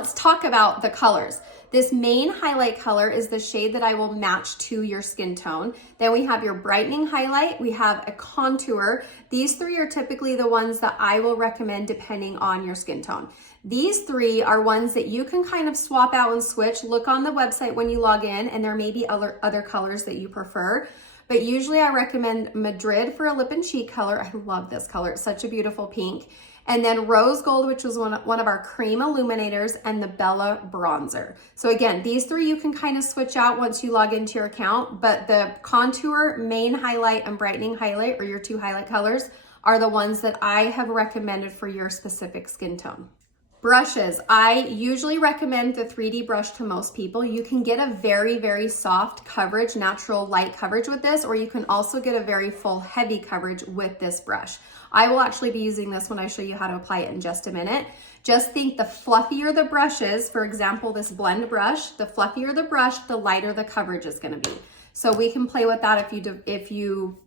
Let's talk about the colors. This main highlight color is the shade that I will match to your skin tone. Then we have your brightening highlight, we have a contour. These three are typically the ones that I will recommend depending on your skin tone. These three are ones that you can kind of swap out and switch. Look on the website when you log in, and there may be other colors that you prefer. But usually I recommend Madrid for a lip and cheek color. I love this color, it's such a beautiful pink. And then Rose Gold, which was one of our cream illuminators, and the Bella Bronzer. So again, these three you can kind of switch out once you log into your account, but the contour, main highlight, and brightening highlight, or your two highlight colors, are the ones that I have recommended for your specific skin tone. Brushes, I usually recommend the 3D brush to most people. You can get a very, very soft coverage, natural light coverage with this, or you can also get a very full heavy coverage with this brush. I will actually be using this when I show you how to apply it in just a minute. Just think the fluffier the brush is, for example, this blend brush, the fluffier the brush, the lighter the coverage is gonna be. So we can play with that if you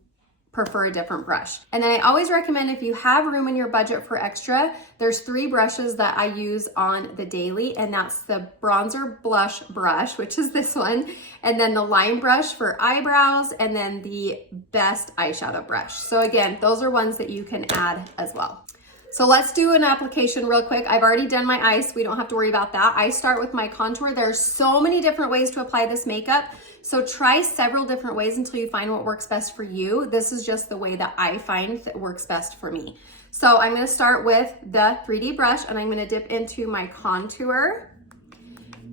prefer a different brush. And then I always recommend, if you have room in your budget for extra, there's 3 brushes that I use on the daily, and that's the bronzer blush brush, which is this one, and then the line brush for eyebrows, and then the best eyeshadow brush. So again, those are ones that you can add as well. So let's do an application real quick. I've already done my ice, we don't have to worry about that. I start with my contour. There's so many different ways to apply this makeup. So try several different ways until you find what works best for you. This is just the way that I find that works best for me. So I'm gonna start with the 3D brush, and I'm gonna dip into my contour.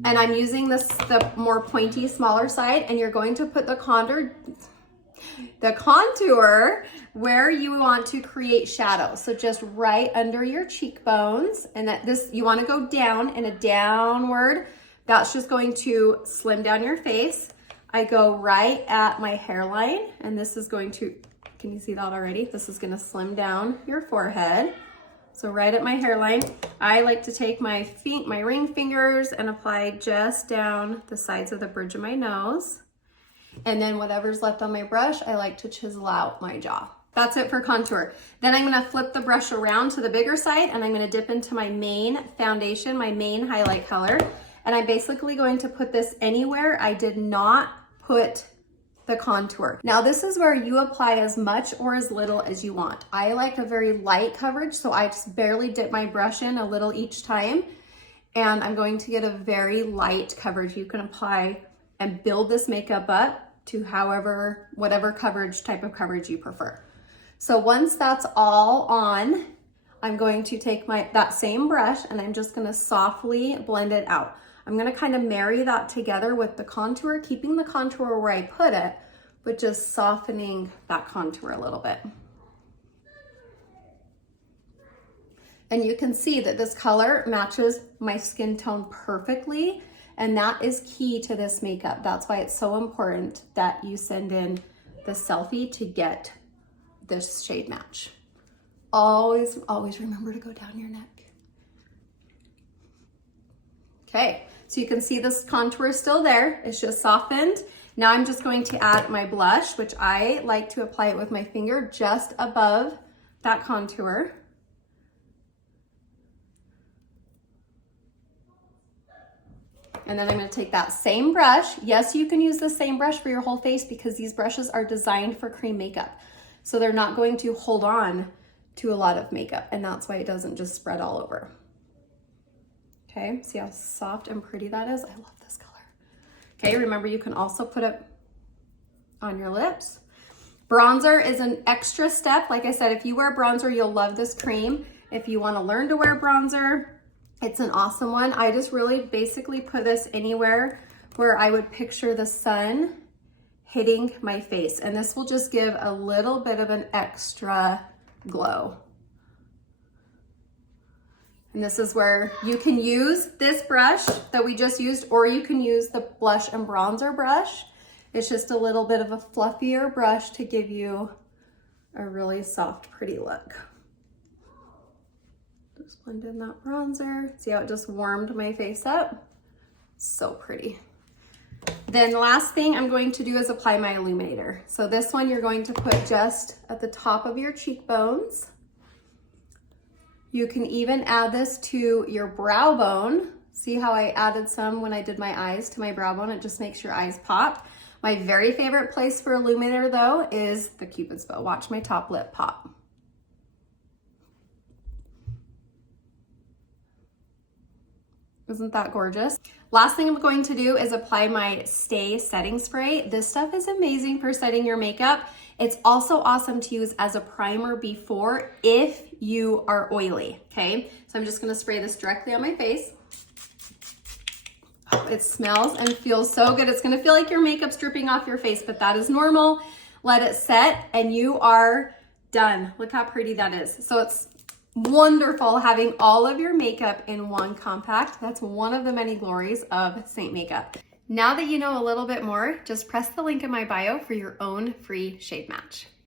And I'm using the more pointy, smaller side, and you're going to put the contour where you want to create shadow. So just right under your cheekbones, and you wanna go down in a downward. That's just going to slim down your face. I go right at my hairline, and this is going to, can you see that already? This is gonna slim down your forehead. So right at my hairline, I like to take my ring fingers and apply just down the sides of the bridge of my nose. And then whatever's left on my brush, I like to chisel out my jaw. That's it for contour. Then I'm gonna flip the brush around to the bigger side, and I'm gonna dip into my main foundation, my main highlight color. And I'm basically going to put this anywhere I did not put the contour. Now this is where you apply as much or as little as you want. I like a very light coverage, so I just barely dip my brush in a little each time. And I'm going to get a very light coverage. You can apply and build this makeup up to whatever type of coverage you prefer. So once that's all on, I'm going to take that same brush, and I'm just gonna softly blend it out. I'm gonna kind of marry that together with the contour, keeping the contour where I put it, but just softening that contour a little bit. And you can see that this color matches my skin tone perfectly, and that is key to this makeup. That's why it's so important that you send in the selfie to get this shade match. Always, always remember to go down your neck. Okay, so you can see this contour is still there. It's just softened. Now I'm just going to add my blush, which I like to apply it with my finger just above that contour. And then I'm gonna take that same brush. Yes, you can use the same brush for your whole face because these brushes are designed for cream makeup. So they're not going to hold on to a lot of makeup, and that's why it doesn't just spread all over. Okay, see how soft and pretty that is? I love this color. Okay, remember you can also put it on your lips. Bronzer is an extra step. Like I said, if you wear bronzer, you'll love this cream. If you wanna learn to wear bronzer, it's an awesome one. I just really basically put this anywhere where I would picture the sun hitting my face. And this will just give a little bit of an extra glow. And this is where you can use this brush that we just used, or you can use the blush and bronzer brush. It's just a little bit of a fluffier brush to give you a really soft, pretty look. Just blend in that bronzer. See how it just warmed my face up? So pretty. Then the last thing I'm going to do is apply my illuminator. So this one you're going to put just at the top of your cheekbones. You can even add this to your brow bone See how I added some when I did my eyes to my brow bone? It just makes your eyes pop. My very favorite place for illuminator though is the Cupid's bow. Watch my top lip pop. Isn't that gorgeous? Last thing I'm going to do is apply my Stay Setting Spray. This stuff is amazing for setting your makeup. It's also awesome to use as a primer before if you are oily, okay? So I'm just gonna spray this directly on my face. Oh, it smells and feels so good. It's gonna feel like your makeup's dripping off your face, but that is normal. Let it set and you are done. Look how pretty that is. So it's wonderful having all of your makeup in one compact. That's one of the many glories of Saint Makeup. Now that you know a little bit more, just press the link in my bio for your own free shade match.